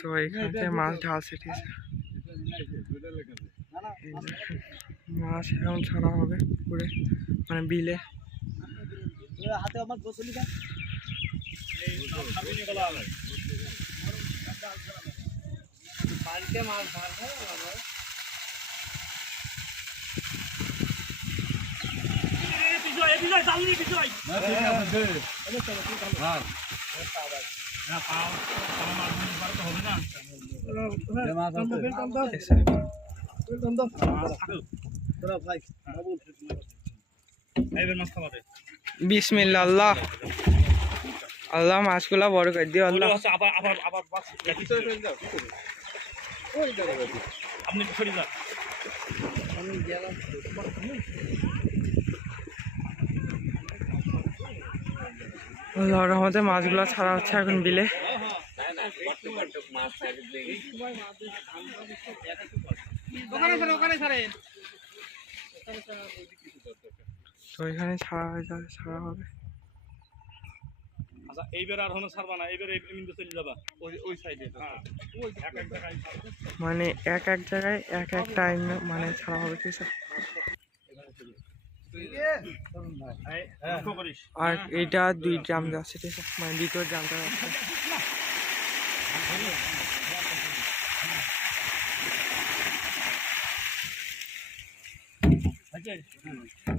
তো এখান থেকে মাছ ঢালছে, ঠিক আছে। মাছ এখন ছাড়া হবে পুকুরে, মানে বিলে। বিসমিল্লাহ, আল্লাহ আল্লাহ, মাছগুলা বড় করে দিও আল্লাহ। আল্লাহর রহমতে মাছগুলা ছাড়া হচ্ছে এখন বিলে। তো এখানে ছাড়া হয়ে যাবে, ছাড়া হবে। আচ্ছা, এইবার আর হনো ছাড়বা না, এইবার এই বিন্দু চলে যাবা ওই সাইডে। মানে এক এক জায়গায় এক এক টাইম মানে ছাড়া হবে, ঠিক আছে। আর এইটা 2 ড্রাম যাচ্ছে, ঠিক আছে, মানে দ্বিতীয় ড্রামটা যাচ্ছে।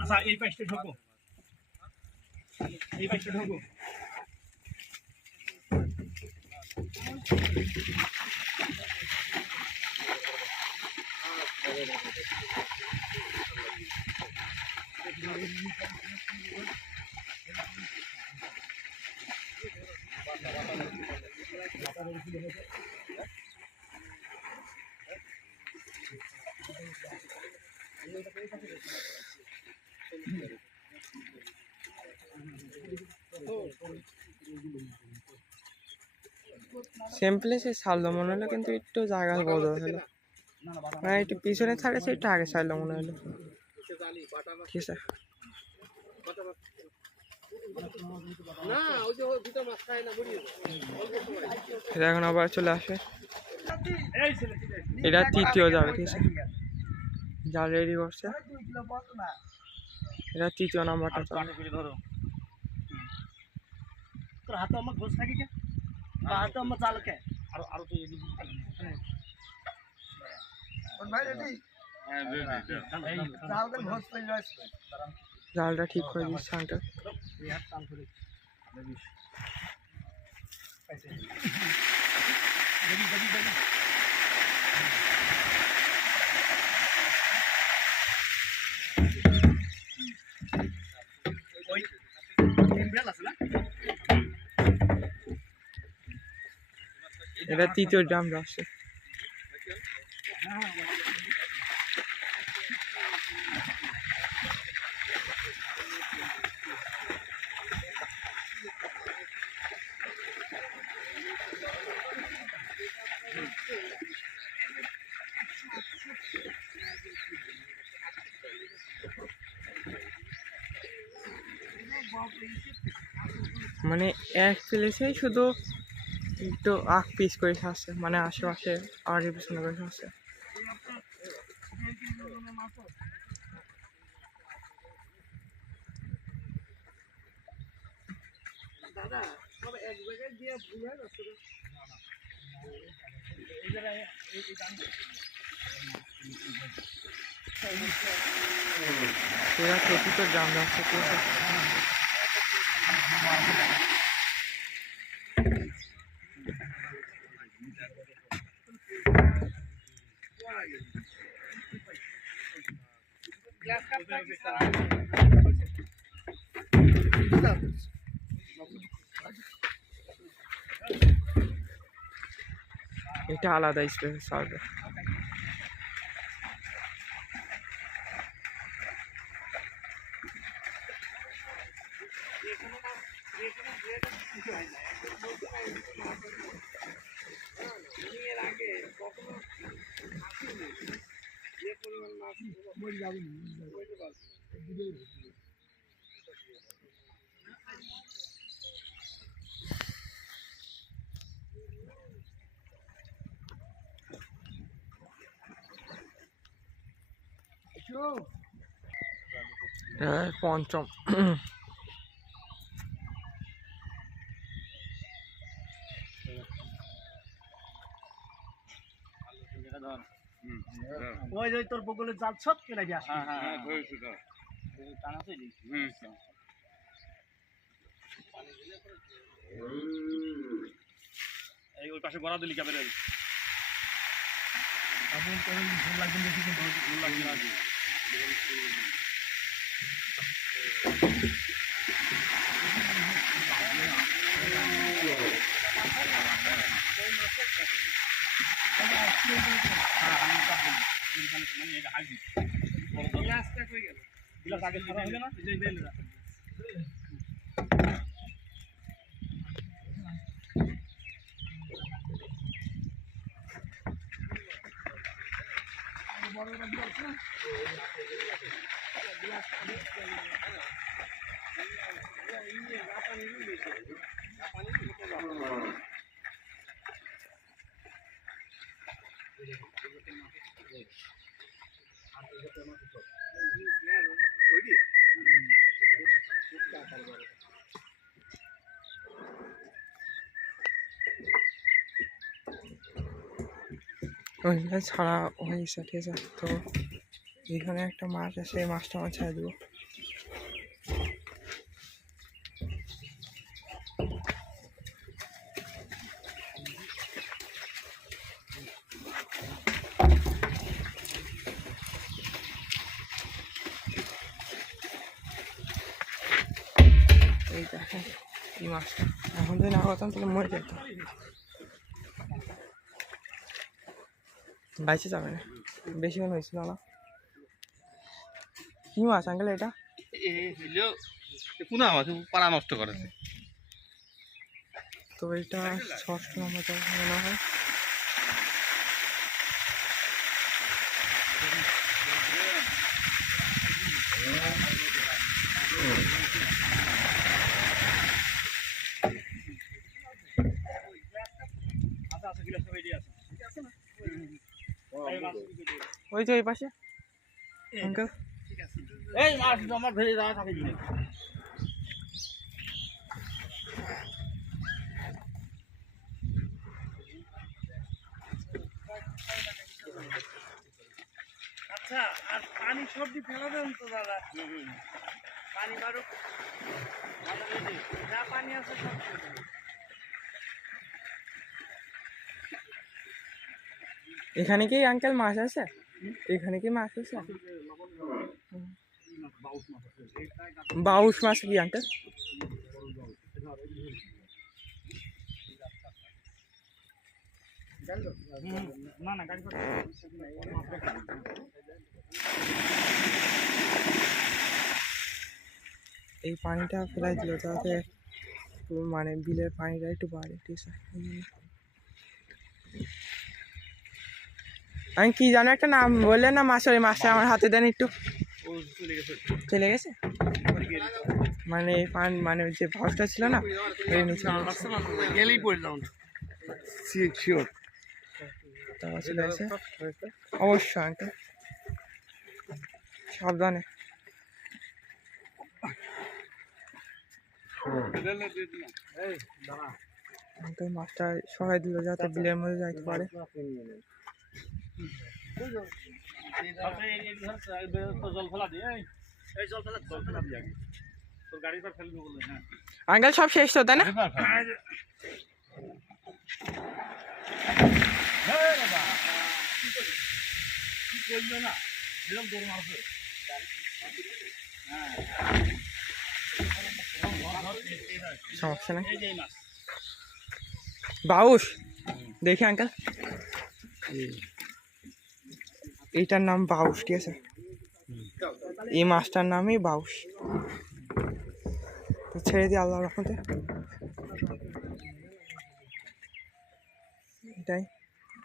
আচ্ছা, এই পাশটা ঢোকো, এই পাশটা ঢোকো। সেম প্লেসে ছাড়লো মনে হলো, কিন্তু একটু জায়গা বদল হলো, মানে একটু পিছনে ছাড়েছে, একটু আগে ছাড়লো মনে হলো, ঠিক আছে। এটা এখন আবার চলে আসে, এটা তৃতীয় যাবে, ঠিক আছে। জাল রেডি করছে, এটা তৃতীয় নাম্বারটা চলে। তোর হাতে আমার ঘোষ থাকে কে, হাতে আমার চালকে আর আর তো জালটা ঠিক করে দিচ্ছে আনটা। এটা তৃতীয় ড্রাম আসছে। মানে এক প্লেসে শুধু একটু আখ পিস করে আসছে, মানে আশেপাশে আর পিছনে করে আসছে। এরা চতুর্থ জাম যাচ্ছে, ঠিক আছে। এটা আলাদা স্পেস সার্ভে। পঞ্চম। ওই যে তোর বগলে জাল সব কেটে গিয়ে আসে। এই ওই পাশে গড়া দিলি ক্যামেরা এখন তোর ভুল লাগবে বেশি কিন্তু ভুল লাগবে না। ওইগুলো ছাড়া হয়েছে, ঠিক আছে। তো এখানে একটা মাছ আছে, এই মাছটা আমার ছেড়ে দেবো। এই দেখেন এই মাছটা, এখন যদি না করতাম তাহলে মরে যেত, বাইচে যাবে না, বেশিক্ষণ হয়েছিল না। কি মাছ আঙ্কেল এটা? পুনা মাছ পাড়া নষ্ট করেছে। তো এটা 6ষ্ঠ নম্বর মনে হয়। ওই যে ওই পাশে আঙ্কেল। এই মাছ আমার ভেজে যাওয়া থাকে দিনে। আচ্ছা, আর পানি সবজি ফেলা দেন তো দাদা। পানি বারো যা পানি আছে সব ফেলে দেন। এখানে কি আঙ্কেল মাছ আছে? এখানে কি মাছ আছে? বাউস মাছ কি আঙ্কেল? না না গাড়ি এই পানিটা ফেলাই দিল যাতে মানে বিলের পানিটা একটু বাড়ে, ঠিক আছে। আমি কি জানো একটা নাম বললেন না মাছ, ওই মাছটা আমার হাতে দেন একটু। চলে গেছে মানে পান মানে যে ভাসটা ছিল না এর নিচে গেলেই পড়লাম। শিওর চলে গেছে অবশ্যই আঙ্কেল, সাবধানে। আঙ্কেল মাছটা সহায় দিল যাতে বিলের মধ্যে যাইতে পারে। জল ফেলা দিয়ে এই জল ফেলা দিয়ে তোর গাড়ি পর ফেলবি বলে। হ্যাঁ আঙ্কেল সব শেষ তো তাই না? সমস্যা নেই। বাউস দেখি আঙ্কেল, এইটার নাম বাউস, ঠিক আছে। এই মাছটার নামই বাউস। তো ছেড়ে দিই আল্লাহর রহমতে। এটাই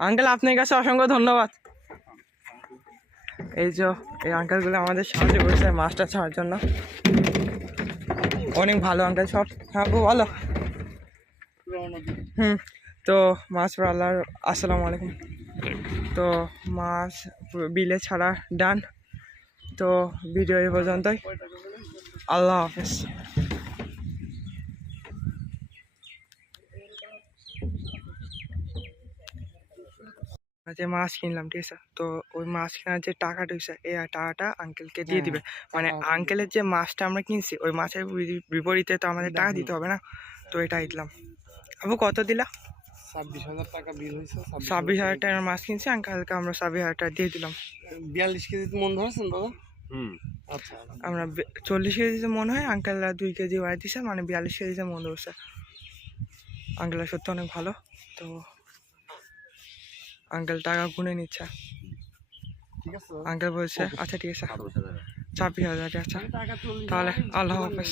আঙ্কেল, আপনার কাছে অসংখ্য ধন্যবাদ। এই যে এই আঙ্কেলগুলো আমাদের সাহায্য করেছে মাছটা ছাড়ার জন্য, অনেক ভালো আঙ্কেল সব। হ্যাঁ বলো। তো মাছ পর আল্লাহর, আসসালামু আলাইকুম। তো মাছ বিলে ছাড়া ডান, তো ভিডিও এই পর্যন্তই, আল্লাহ হাফেজ। যে মাছ কিনলাম, ঠিক আছে, তো ওই মাছ কেনার যে টাকাটা হয়েছে এই টাকাটা আঙ্কেলকে দিয়ে দিবে। মানে আঙ্কেলের যে মাছটা আমরা কিনছি ওই মাছের বিপরীতে তো আমাদের টাকা দিতে হবে না, তো এটাই দিলাম। আবু কত দিলা? 26,000 টাকা বিল হয়েছে। 26,000 টাকার মাছ কিনছি আঙ্কেলকে, আমরা 26,000 টাকা দিয়ে দিলাম। 42 কেজি মন ধরেছেন দাদা? আচ্ছা আমরা 40 কেজিতে মনে হয়, আঙ্কেলরা 2 কেজি বাড়ি দিছে, মানে 42 কেজিতে মন ধরছে। আঙ্কেলরা সত্যি অনেক ভালো। তো আঙ্কেল টাকা গুনে নিচ্ছে। ঠিক আছে আঙ্কেল বলছে আচ্ছা ঠিক আছে 26,000, আচ্ছা তাহলে আল্লাহ হাফেজ।